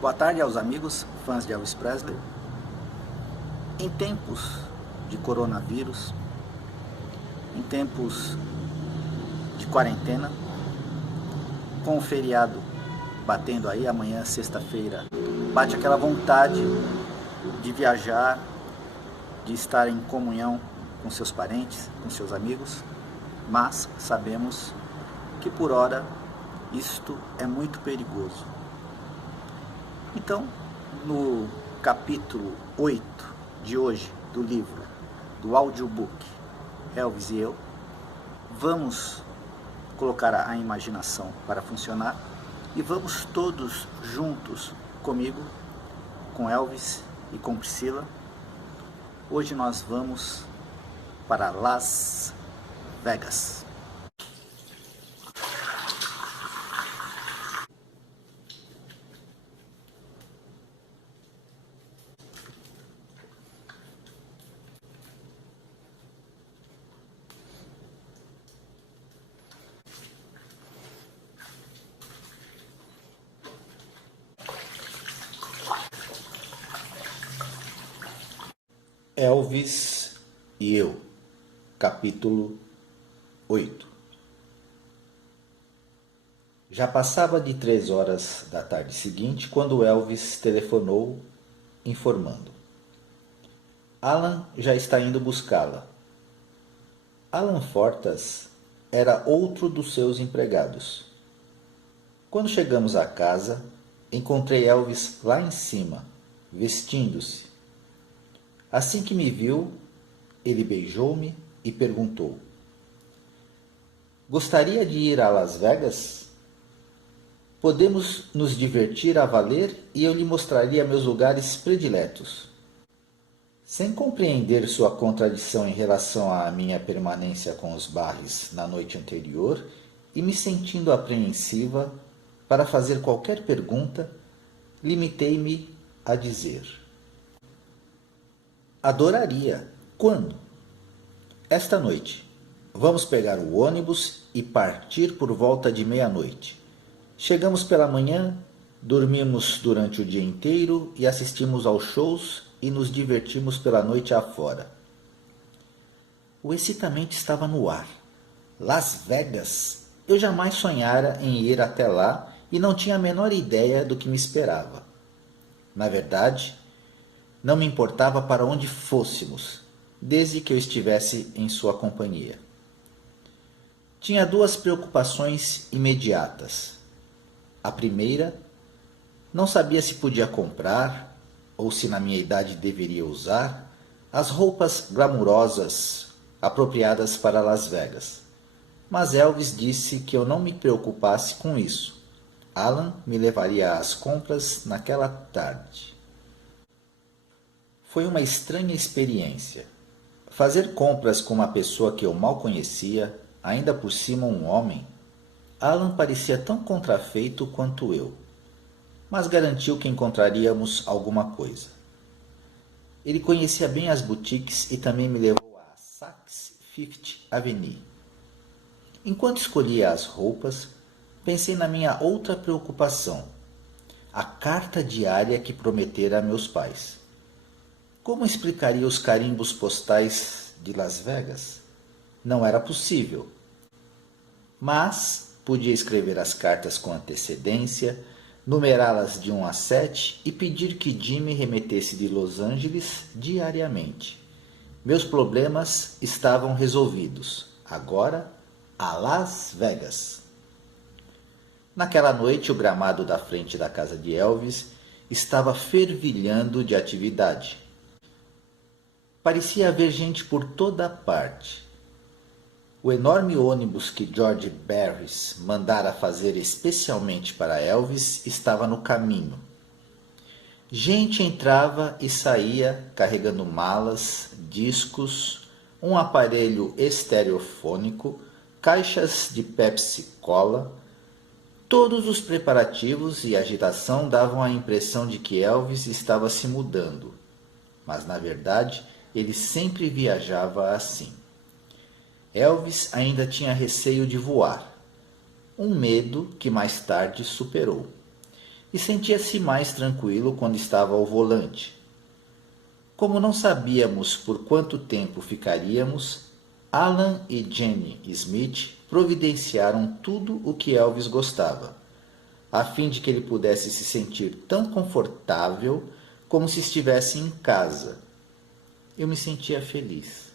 Boa tarde aos amigos, fãs de Elvis Presley. Em tempos de coronavírus, em tempos de quarentena, com o feriado batendo aí, amanhã, sexta-feira, bate aquela vontade de viajar, de estar em comunhão com seus parentes, com seus amigos, mas sabemos que por hora isto é muito perigoso. Então, no capítulo 8 de hoje do livro, do audiobook Elvis e Eu, vamos colocar a imaginação para funcionar e vamos todos juntos comigo, com Elvis e com Priscila. Hoje nós vamos para Las Vegas. Elvis e Eu, capítulo 8. Já passava de 3 horas da tarde seguinte quando Elvis telefonou informando: Alan já está indo buscá-la. Alan Fortas era outro dos seus empregados. Quando chegamos à casa, encontrei Elvis lá em cima, vestindo-se. Assim que me viu, ele beijou-me e perguntou: Gostaria de ir a Las Vegas? Podemos nos divertir a valer e eu lhe mostraria meus lugares prediletos. Sem compreender sua contradição em relação à minha permanência com os Barres na noite anterior e me sentindo apreensiva para fazer qualquer pergunta, limitei-me a dizer: Adoraria. Quando? Esta noite. Vamos pegar o ônibus e partir por volta de meia-noite. Chegamos pela manhã, dormimos durante o dia inteiro e assistimos aos shows e nos divertimos pela noite afora. O excitamento estava no ar. Las Vegas! Eu jamais sonhara em ir até lá e não tinha a menor ideia do que me esperava. Na verdade, não me importava para onde fôssemos, desde que eu estivesse em sua companhia. Tinha 2 preocupações imediatas. A primeira, não sabia se podia comprar, ou se na minha idade deveria usar, as roupas glamourosas apropriadas para Las Vegas. Mas Elvis disse que eu não me preocupasse com isso. Alan me levaria às compras naquela tarde. Foi uma estranha experiência. Fazer compras com uma pessoa que eu mal conhecia, ainda por cima um homem. Alan parecia tão contrafeito quanto eu, mas garantiu que encontraríamos alguma coisa. Ele conhecia bem as boutiques e também me levou a Saks Fifth Avenue. Enquanto escolhia as roupas, pensei na minha outra preocupação, a carta diária que prometera a meus pais. Como explicaria os carimbos postais de Las Vegas? Não era possível. Mas podia escrever as cartas com antecedência, numerá-las de 1 a 7 e pedir que Jimmy remetesse de Los Angeles diariamente. Meus problemas estavam resolvidos. Agora, a Las Vegas. Naquela noite, o gramado da frente da casa de Elvis estava fervilhando de atividade. Parecia haver gente por toda parte. O enorme ônibus que George Barris mandara fazer especialmente para Elvis estava no caminho. Gente entrava e saía carregando malas, discos, um aparelho estereofônico, caixas de Pepsi-Cola. Todos os preparativos e agitação davam a impressão de que Elvis estava se mudando. Mas, na verdade, ele sempre viajava assim. Elvis ainda tinha receio de voar, um medo que mais tarde superou. e sentia-se mais tranquilo quando estava ao volante. Como não sabíamos por quanto tempo ficaríamos, Alan e Jenny Smith providenciaram tudo o que Elvis gostava, a fim de que ele pudesse se sentir tão confortável como se estivesse em casa. Eu me sentia feliz.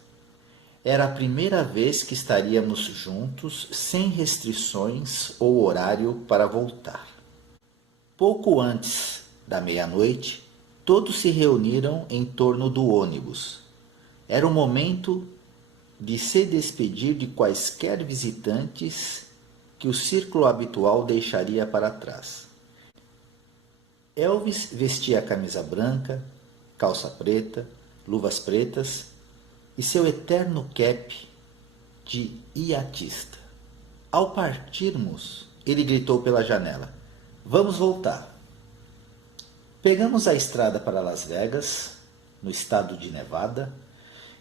Era a primeira vez que estaríamos juntos, sem restrições ou horário para voltar. Pouco antes da meia-noite, todos se reuniram em torno do ônibus. Era o momento de se despedir de quaisquer visitantes que o círculo habitual deixaria para trás. Elvis vestia camisa branca, calça preta, luvas pretas e seu eterno cap de iatista. Ao partirmos, ele gritou pela janela: "Vamos voltar." Pegamos a estrada para Las Vegas, no estado de Nevada.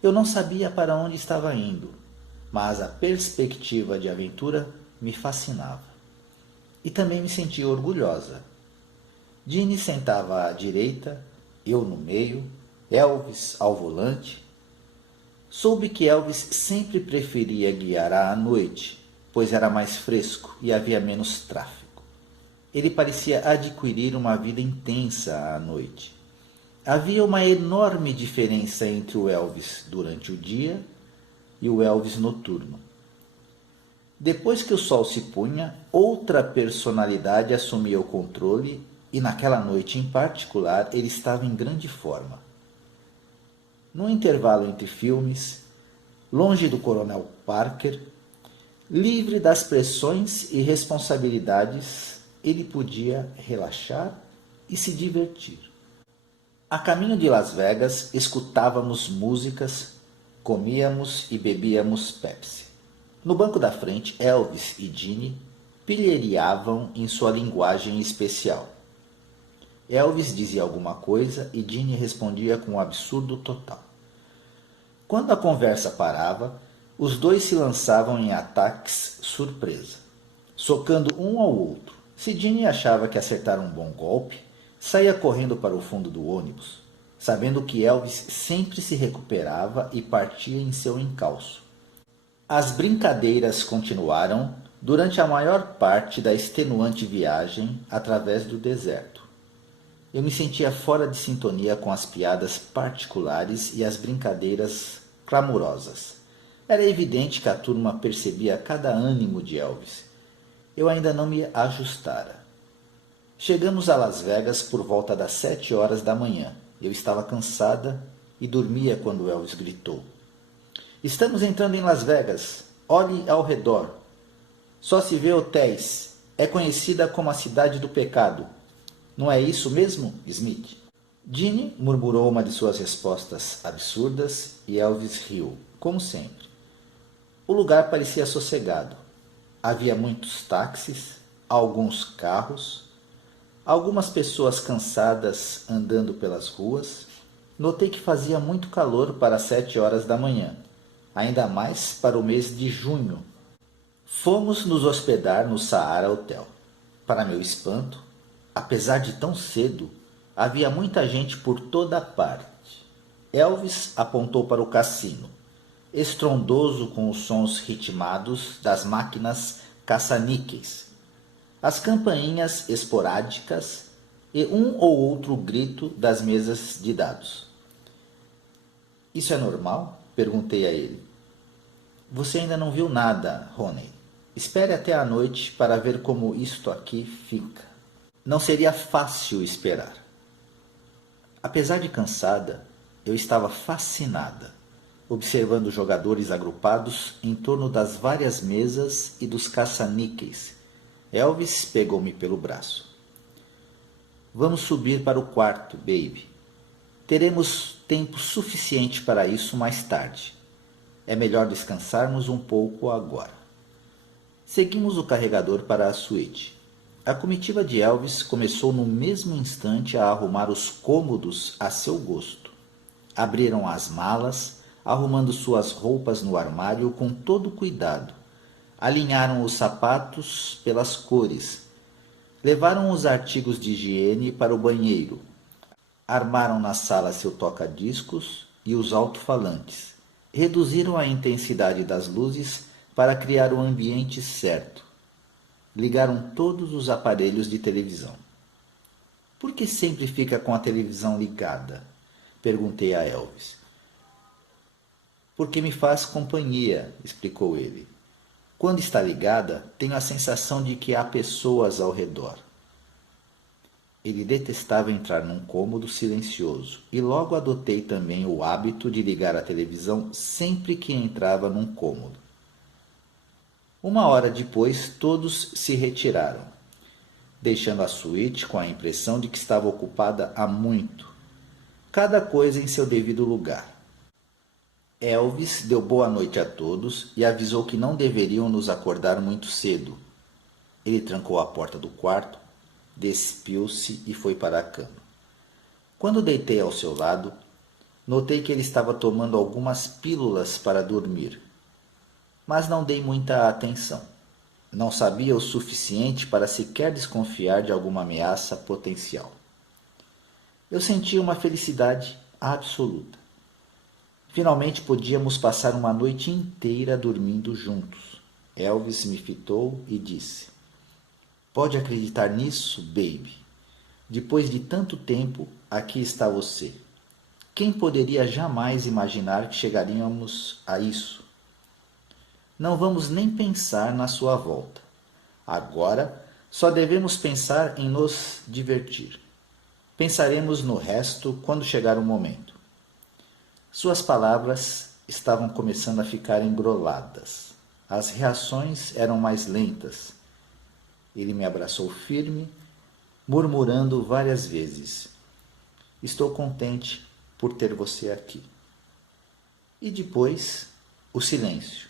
Eu não sabia para onde estava indo, mas a perspectiva de aventura me fascinava. E também me sentia orgulhosa. Ginny sentava à direita, eu no meio, Elvis ao volante. Soube que Elvis sempre preferia guiar à noite, pois era mais fresco e havia menos tráfego. Ele parecia adquirir uma vida intensa à noite. Havia uma enorme diferença entre o Elvis durante o dia e o Elvis noturno. Depois que o sol se punha, outra personalidade assumia o controle e naquela noite em particular ele estava em grande forma. No intervalo entre filmes, longe do Coronel Parker, livre das pressões e responsabilidades, ele podia relaxar e se divertir. A caminho de Las Vegas, escutávamos músicas, comíamos e bebíamos Pepsi. No banco da frente, Elvis e Ginny pilheriavam em sua linguagem especial. Elvis dizia alguma coisa e Ginny respondia com um absurdo total. Quando a conversa parava, os dois se lançavam em ataques surpresa, socando um ao outro. Se Ginny achava que acertara um bom golpe, saía correndo para o fundo do ônibus, sabendo que Elvis sempre se recuperava e partia em seu encalço. As brincadeiras continuaram durante a maior parte da extenuante viagem através do deserto. Eu me sentia fora de sintonia com as piadas particulares e as brincadeiras clamorosas. Era evidente que a turma percebia cada ânimo de Elvis. Eu ainda não me ajustara. Chegamos a Las Vegas por volta das 7 horas da manhã. Eu estava cansada e dormia quando Elvis gritou: "Estamos entrando em Las Vegas. Olhe ao redor. Só se vê hotéis. É conhecida como a cidade do pecado. Não é isso mesmo, Smith?" Ginny murmurou uma de suas respostas absurdas e Elvis riu, como sempre. O lugar parecia sossegado. Havia muitos táxis, alguns carros, algumas pessoas cansadas andando pelas ruas. Notei que fazia muito calor para as 7 horas da manhã, ainda mais para o mês de junho. Fomos nos hospedar no Sahara Hotel. Para meu espanto, apesar de tão cedo, havia muita gente por toda parte. Elvis apontou para o cassino, estrondoso com os sons ritmados das máquinas caça-níqueis, as campainhas esporádicas e um ou outro grito das mesas de dados. "Isso é normal?" perguntei a ele. "Você ainda não viu nada, Ronnie. Espere até a noite para ver como isto aqui fica." Não seria fácil esperar. Apesar de cansada, eu estava fascinada, observando os jogadores agrupados em torno das várias mesas e dos caça-níqueis. Elvis pegou-me pelo braço. "Vamos subir para o quarto, baby. Teremos tempo suficiente para isso mais tarde. É melhor descansarmos um pouco agora." Seguimos o carregador para a suíte. A comitiva de Elvis começou no mesmo instante a arrumar os cômodos a seu gosto. Abriram as malas, arrumando suas roupas no armário com todo cuidado. Alinharam os sapatos pelas cores. Levaram os artigos de higiene para o banheiro. Armaram na sala seu toca-discos e os alto-falantes. Reduziram a intensidade das luzes para criar o ambiente certo. Ligaram todos os aparelhos de televisão. Por que sempre fica com a televisão ligada? Perguntei a Elvis. Porque me faz companhia, explicou ele. Quando está ligada, tenho a sensação de que há pessoas ao redor. Ele detestava entrar num cômodo silencioso e logo adotei também o hábito de ligar a televisão sempre que entrava num cômodo. 1 hora depois, todos se retiraram, deixando a suíte com a impressão de que estava ocupada há muito. Cada coisa em seu devido lugar. Elvis deu boa noite a todos e avisou que não deveriam nos acordar muito cedo. Ele trancou a porta do quarto, despiu-se e foi para a cama. Quando deitei ao seu lado, notei que ele estava tomando algumas pílulas para dormir, mas não dei muita atenção. Não sabia o suficiente para sequer desconfiar de alguma ameaça potencial. Eu sentia uma felicidade absoluta. Finalmente podíamos passar uma noite inteira dormindo juntos. Elvis me fitou e disse: Pode acreditar nisso, baby? Depois de tanto tempo, aqui está você. Quem poderia jamais imaginar que chegaríamos a isso? Não vamos nem pensar na sua volta. Agora, só devemos pensar em nos divertir. Pensaremos no resto quando chegar o momento. Suas palavras estavam começando a ficar engroladas. As reações eram mais lentas. Ele me abraçou firme, murmurando várias vezes: Estou contente por ter você aqui. E depois, o silêncio.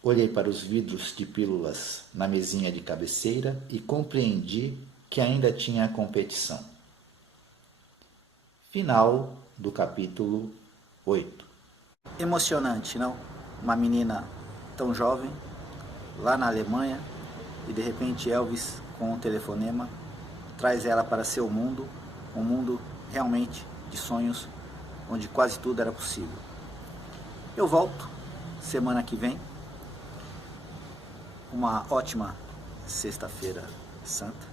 Olhei para os vidros de pílulas na mesinha de cabeceira e compreendi que ainda tinha competição. Final do capítulo 8. Emocionante, não? Uma menina tão jovem, lá na Alemanha, e de repente Elvis, com um telefonema, traz ela para seu mundo, um mundo realmente de sonhos, onde quase tudo era possível. Eu volto semana que vem. Uma ótima sexta-feira santa,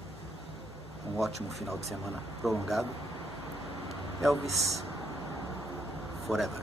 um ótimo final de semana prolongado. Elvis Forever.